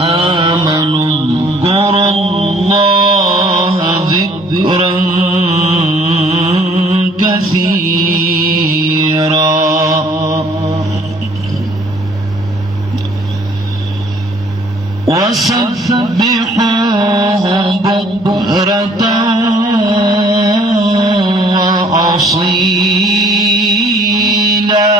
آمنوا اذكروا الله ذكرا كثيرا وسبحوه بكرة وأصيلا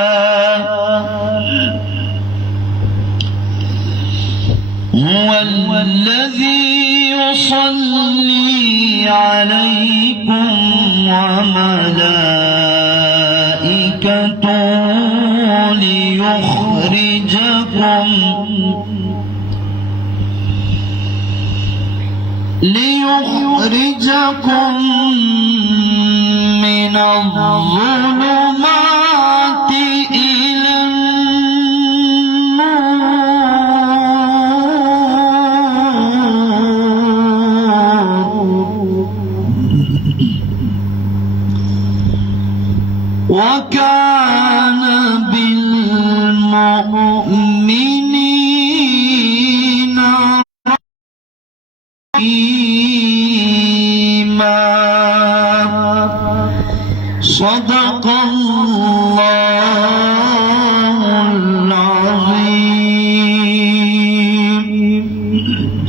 هو الذي يصلي عليكم وملائكته ليخرجكم من الظلمات إلى وكان بالمؤمنين رحيما صدق الله العظيم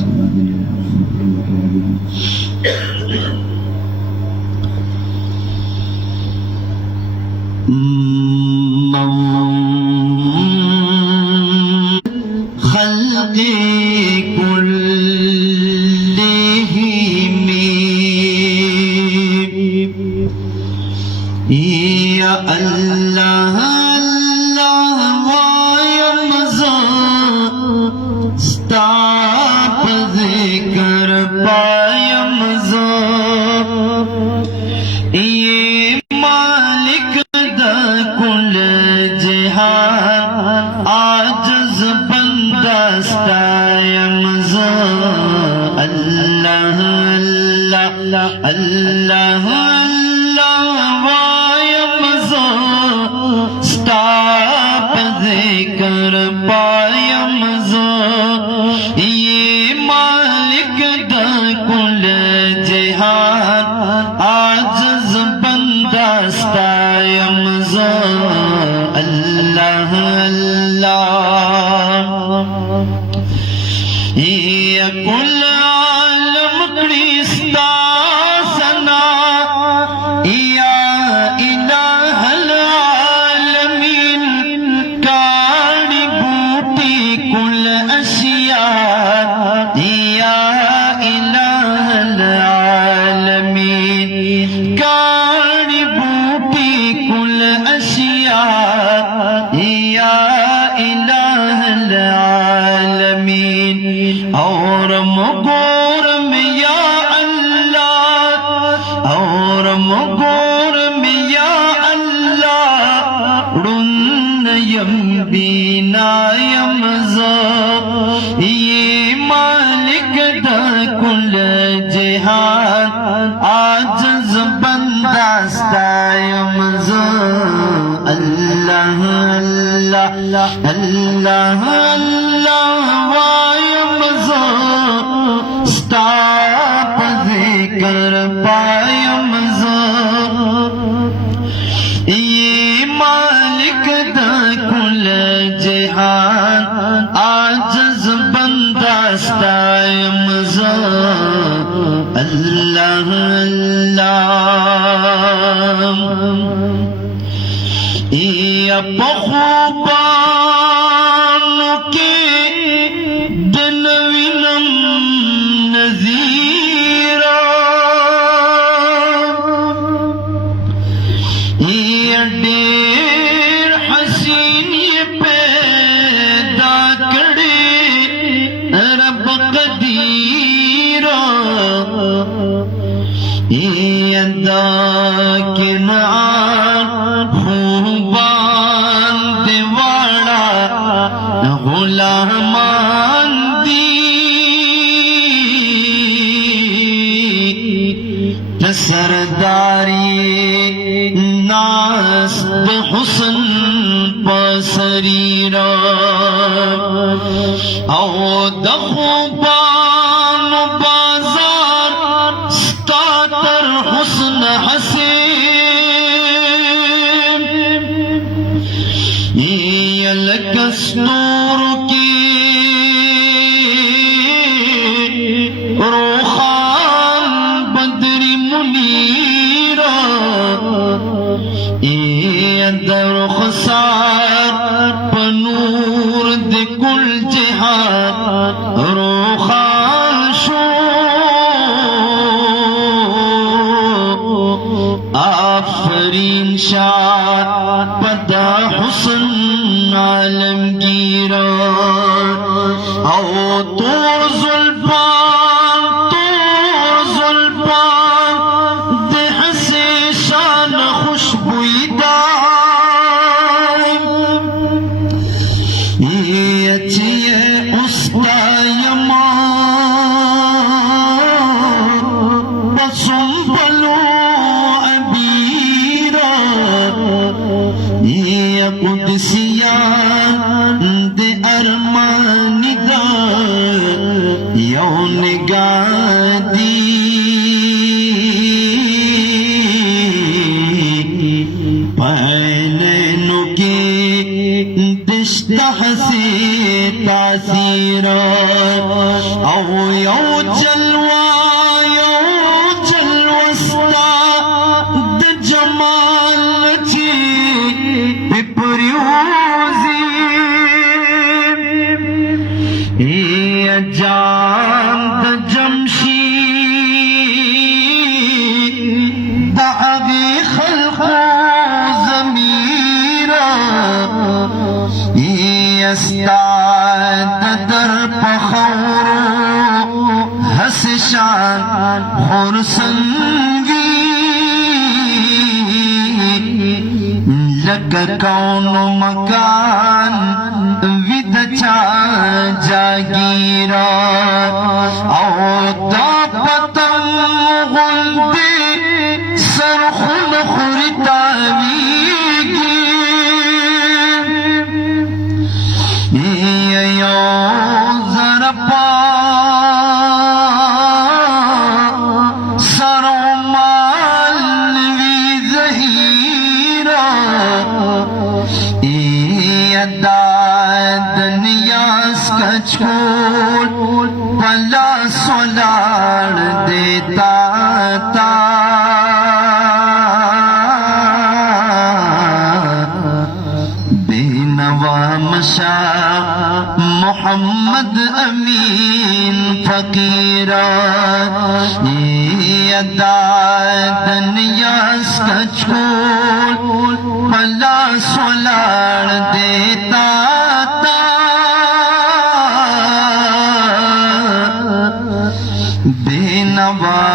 سيدنا خلق كلهم يا الله الله يا مزا ستاپ ذکر پایا مزا یہ مالک دا کل جہان عاجز بندہ ستایا مزا اللہ اللہ اللہ اللہ وایا مزا ستاپ ذکر پایا مزا یہ مالک دا کل جہان عاجز بندہ ستایا مزا اللہ اللہ یا کل عالم کریستا سنا یا الہ العالمین کاڑی بوٹی کل اشیاء یا الہ العالمین کاڑی بوٹی کل اشیاء یا الہ العالمین اور مغور میں یا اللہ اور مغور میں یا اللہ رن یم بینا یمزا یہ مالک دا کل جہان عاجز بندہ ستا یمزا اللہ اللہ اللہ اللہ وایمزا ستاپ ذکر پایمزا یہ مالک دا کل جہان عاجز بندہ ستایمزا اللہ اللہ یا پخوبان کے دن وینم نذیرا یا دیر حسین یہ پیدا کرے رب قدیرا یا دا کنعان خوبان دیواڑا غلامان دی سرداری ناس حسن پسریرا او دخوبان بازار ستاتر حسن حسین یہ لکستور کی روخان بدری منیرا در خسار پنور دے کل جہاد روخان شو آفرین شاد پدا حسن عالمگیرا او تور زلفان دے حسے شان خوشبوئی قدسیان دے ارمان دا یو نگاہ دی پہلنوں کی دشتہ سے تاثیر او یو جلوستا د جمال چی جان د جمشید د ابي خلق ضميرا استاد در پخور حس شان خرسنگی لک کون مکان چا جاگیرا او دا پتنگ غندی سرخن خورتاویگی یو زرپا سرمال وی زہیرا چھوڑ پلا سولاڑ دیتا تا بینوا مشا محمد امین فقیرا ادا دنیا کا چھوڑ پلا سولاڑ دیتا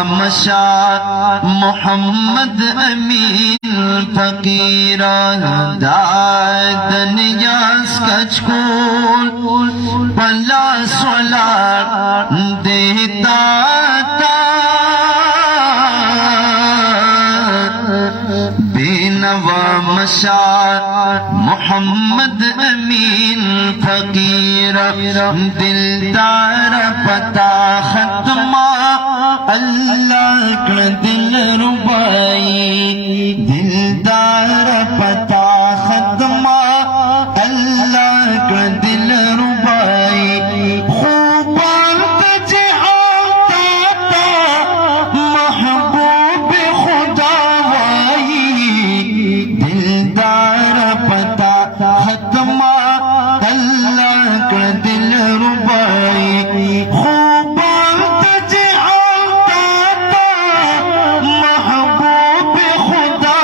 مشا محمد امین فقیرا دنیا سکچکول پلا سولار دیتا تا بینوا مشا محمد امین فقیرا دلدار پتا ختمہ اللہ کا دل ربائی دلدار پتا ختمہ اللہ کا دل ربائی خوبان تجہاں تاتا محبوب خدا وائی دلدار پتا ختمہ اللہ کا دل ربائی خوبان محبوب خدا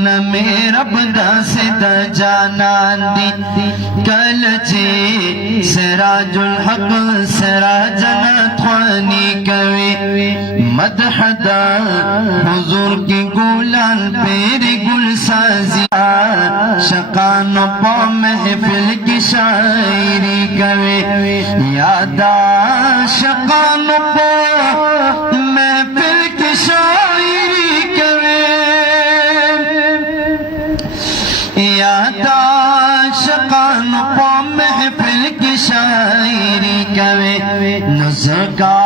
پون میرا بدا سدا جانان دی کلچے سراج الحق سراجنا خوانی کوي مدح دا حضور کی گولان پیری گل سازی شقان پا محفل کی شاعری کوي یادا شقان پا محفل کی شاعری کوي یادا شقان پا محفل کی شاعری کوي نزکا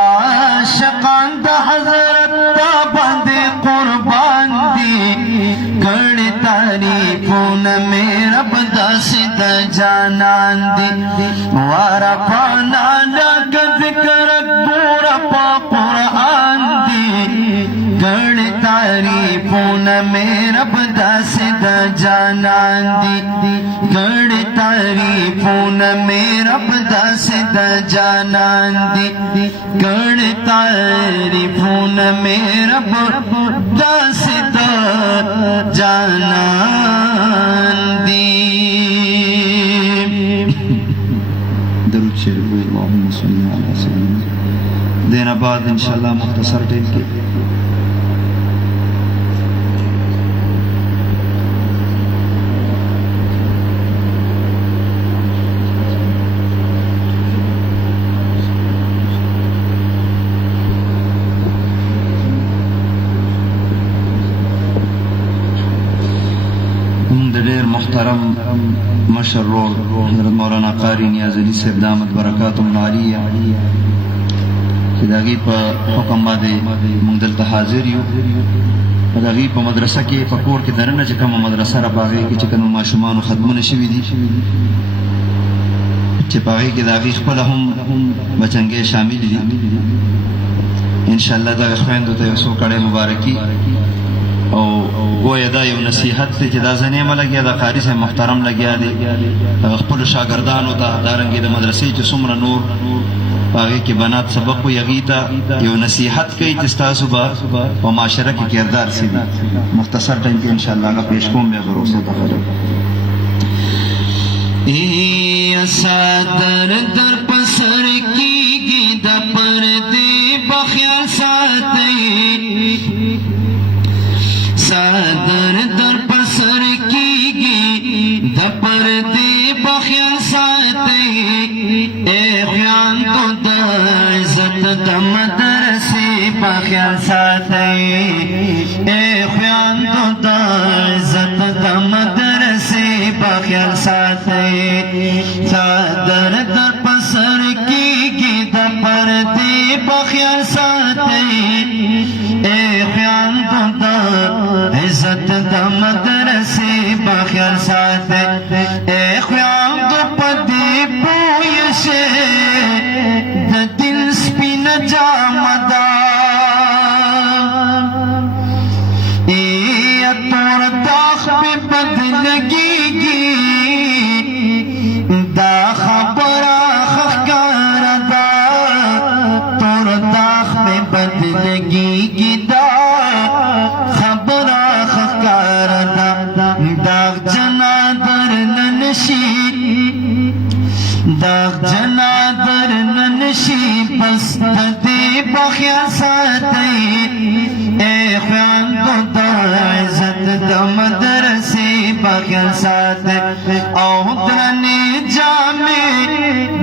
شقان دا حضرت دا باندے قربان دی کڑی تعریفون میرا بدا ستا جانان دی وارا پانا لگ ذکر پورا پا قرآن دی کڑی تعریفون میرا بدا ستا جانان دی کڑی تعریفون میرا بدا ستا جانان دی کڑی تعریفون میرا بدا ستا جانان دی درود شریف اللهم صل علی سیدنا دینا بعد انشاءاللہ مختصر ٹائم کی محترم مشر رول حضرت مولانا قاری نیاز علی صاحب دامت برکاتهم العالیه چې داغي په حکم باندې موږ دلته حاضر یو داغي په مدرسه کې په کور کې درنه چې کومه مدرسه را باغې کې چې کوم ماشومان خدمونه شوي دي چې باغې کې داغي خپل هم بچنګې شامل دي ان شاء الله دا خويندو ته یو څو کړه مبارکي او گویا دا یو نصیحت ته چې دا ځنې ملګیا دا قاری صاحب محترم لګیا دی خپل شاګردانو ته دارنګې د مدرسې چې څومره نور هغې کې بنات سبق وي هغې ته یو نصیحت کوي چې ستاسو به په معاشره کې کردار سي دي مختصر ټایم کې انشاءالله هغه پیش کوم بیا به رخصت اخلو صادر در پسر کیږي د پردې بخیال ساتي صادر در پسر کیږي د پردې بخیال ساتي اے خیال تو د عزت د مدرسې بخیال ساتي اے خیال تو د عزت د مدرسې بخیال ساتي صادر در پسر کیږي د پردې بخیال ساتي اے خیال تو د عزت د مدرسې بخیال ساتي اے خیال تو پدې پوي شه د دل سپین جامدا اے تور داغ په بدلګيږي دا خبره خکار دا تور داغ په بدلګيږي دا خبره خکار دا داغ جنا در ننشي داغ جنا در ننشي پس دې بخیا ساتي اے خوان تو د عزت د مدرسې بخیا ساتي او درنې جامې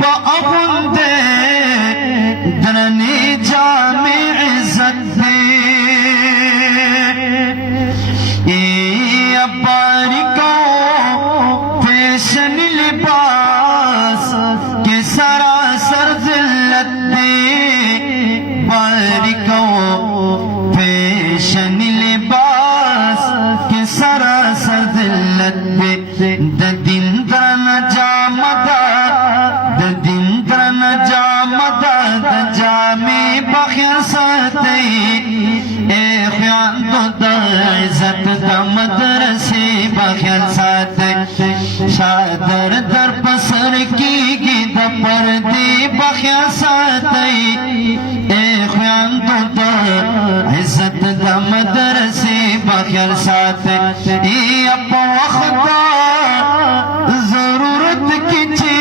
با اغوندې درنې جامې عزت دې باریکو فیشن لباس کے سراسر ذلت دے باریکو فیشن لباس کے سراسر ذلت دے د دین درن جامدا د دین درن جامدا د جامع بخیر ساتي اے خیال تو د عزت د مدرسې بخیر ساتي شادر در پسر کیږي د پردې بخیر ساتي اے خیال تو د عزت د مدرسې بخیر ساتے اپ وقت ضرورت کی چی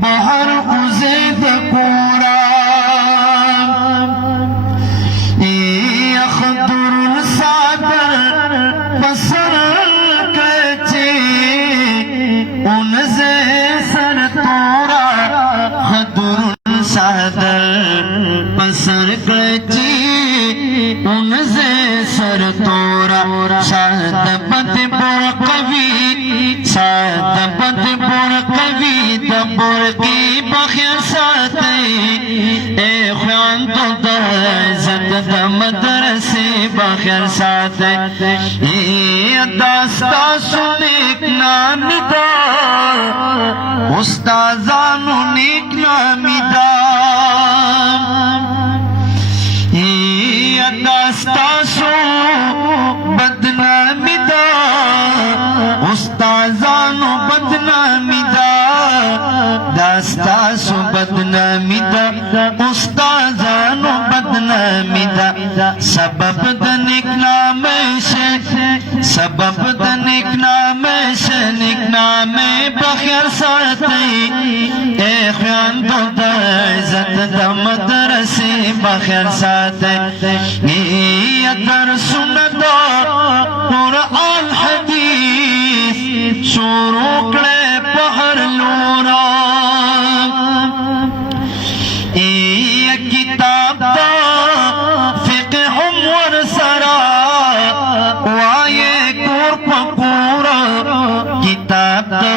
بہر ازید کورا اخدر صادر بسر کچی ان سے سر تورا خدر صادر بسر کچی ان سے سر تورا شاد بد بر قوی شاد بد بر قوی دبر کی بخیر ساتے اے خوان تو در عزت دا مدرسے بخیر ساتے اے داستا سنیک نامی دا استازانو نیک نامی دا داستاسو بدنامی دا استازانو بدنامی دا داستاسو بدنامی دا استازانو بدنامی دا سبب دا نیک نامی سے سبب دا نیک نامی سے نیک نامی بخیر ساتے اے خیان تو دا عزت دا مدرسے بخیر ساتے در سندا قرآن حدیث شروع کرے پہر لورا کتاب دا فقہ ور سرا وائے کور پکورا کتاب دا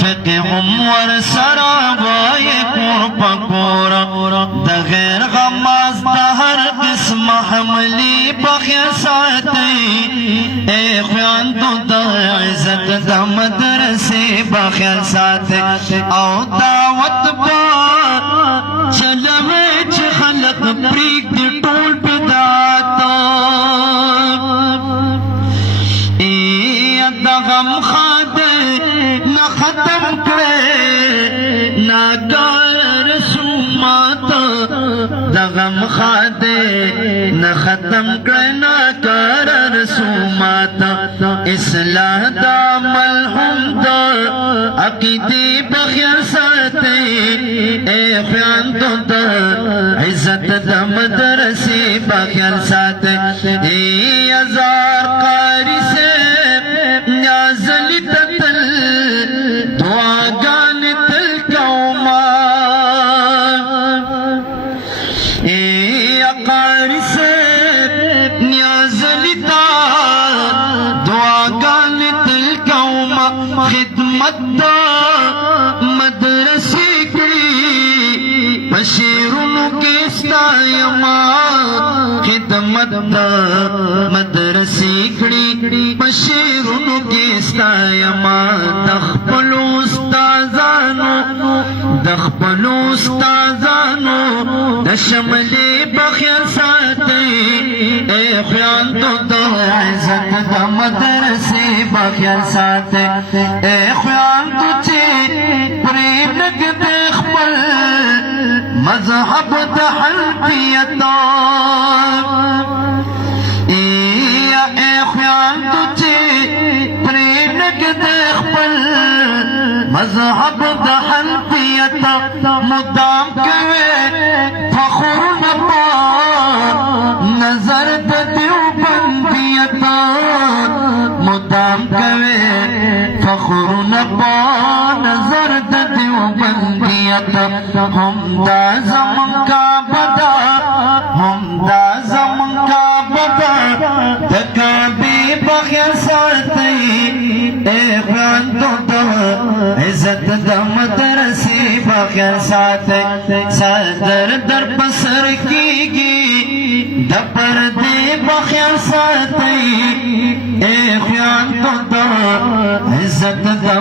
فقہ ور سرا وائے کور پکورا دا غیر غماز دا ہر قسم حملی بخیر ساتے اے خوان تو دا عزت دا مدرسے بخیر ساتے او دعوت با چلوے چھ خلق پریک دی ٹول بداتا اے دا غم خادے نہ ختم کرے نہ کار رسوماتا دا غم خادے نہ ختم کرنا کر رسوماتا اصلاح دا ملحوم دا عقیدی بخیر ساتے اے خوان تو دا عزت دا مدرسی بخیر ساتے اے ازار قاری سے نیازلی تتل دعا گان تل کوما قاری سے نیاز لیتا دعا گان تل قوما خدمت دا مدرسی کری بشیرونو کستا یما خدمت دا مدرسی کری بشیرونو کستا یما دخپلو استازانو دخپلو استازانو دشملی بخیر ساتے اے خوان تو دا عزت دا مدرسے بخیر ساتے اے خوان تو چے پریم لگ دیکھ پل مذہب دا حنفیتا اے خوان تو چے پریم لگ دیکھ پل مذہب دا حنفیتا مدام کوئے فخر نپا نظر دیو بندیتا مدام کوئے فخر نپا نظر دیو بندیتا ہم دا زمن کا بدا ہم دا زمن کا بدا تکابی بخیر ساتے اے خوان تو دا عزت دا مدرسی بخیر ساتے صدر در بسر کی گی دبر دے بخیر ساتے اے خوان تو دا عزت دا